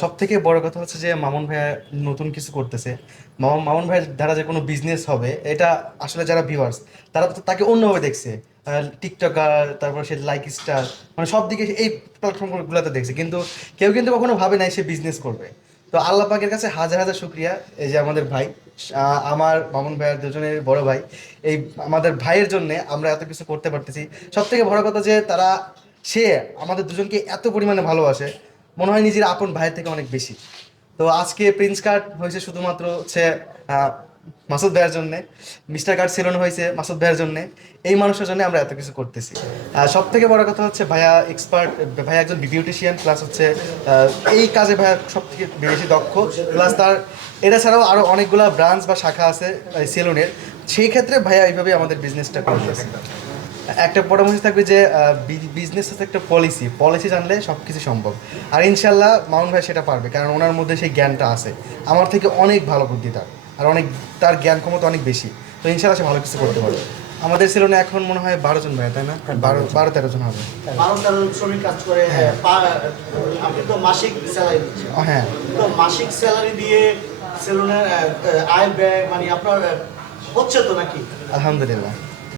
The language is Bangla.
সব থেকে বড় কথা হচ্ছে যে মামুন ভাইয়া নতুন কিছু করতেছে। মামুন মামুন ভাইয়ের দ্বারা যে কোনো বিজনেস হবে, এটা আসলে যারা ভিউয়ার্স তারা তো তাকে অন্যভাবে দেখছে। টিকটকার তারপর সে লাইক স্টার মানে সব দিকে এই প্ল্যাটফর্মগুলোতে দেখছে। কিন্তু কেউ কিন্তু কখনো ভাবে নাই সে বিজনেস করবে। তো আল্লাহ পাকের কাছে হাজার হাজার শুক্রিয়া, এই যে আমাদের ভাই আমার, মামুন ভাইয়ের দুজনের বড় ভাই। এই আমাদের ভাইয়ের জন্য আমরা এত কিছু করতে পারতেছি। সব থেকে বড় কথা যে তারা, সে আমাদের দুজনকে এত পরিমাণে ভালোবাসে। মনে হয় নিজের আপন ভাইয়ের থেকে অনেক বেশি। তো আজকে প্রিন্স কার্ড হয়েছে শুধুমাত্র হচ্ছে মাসুদ ভাইয়ের জন্য, মিস্টার কার্ড সেলুন হয়েছে মাসুদ ভাইয়ের জন্য, এই মানুষের জন্য আমরা এত কিছু করতেছি। সব থেকে বড় কথা হচ্ছে ভাইয়া এক্সপার্ট ভাইয়া একজন বিউটিশিয়ান প্লাস হচ্ছে এই কাজে ভাইয়া সব থেকে বেশি দক্ষ প্লাস তার, এটা ছাড়াও আরও অনেকগুলো ব্রাঞ্চ বা শাখা আছে সেলুনের। সেই ক্ষেত্রে ভাইয়া এইভাবে আমাদের বিজনেসটা করতেছে। একটা পরামর্শ থাকবে যে বিজনেস হচ্ছে একটা পলিসি পলিসি জানলে সব কিছু সম্ভব। আর ইনশাল্লাহ মামুন ভাই সেটা পারবে কারণ ওনার মধ্যে সেই জ্ঞানটা আছে। আমার থেকে অনেক ভালো বুদ্ধি তার আর অনেক তার জ্ঞান ক্ষমতা অনেক বেশি। তো ইনশাল্লাহ সে ভালো কিছু করতে পারবে। আমাদের সেলুনে এখন মনে হয় বারো জন ভাই তাই না? বারো বারো তেরো জন হবে। বারো তেরো শ্রমিক কাজ করে আপনি তো মাসিক স্যালারি হ্যাঁ। তো মাসিক স্যালারি দিয়ে সেলুনের আয় ব্যয় মানে আপনার হচ্ছে তো নাকি? আলহামদুলিল্লাহ।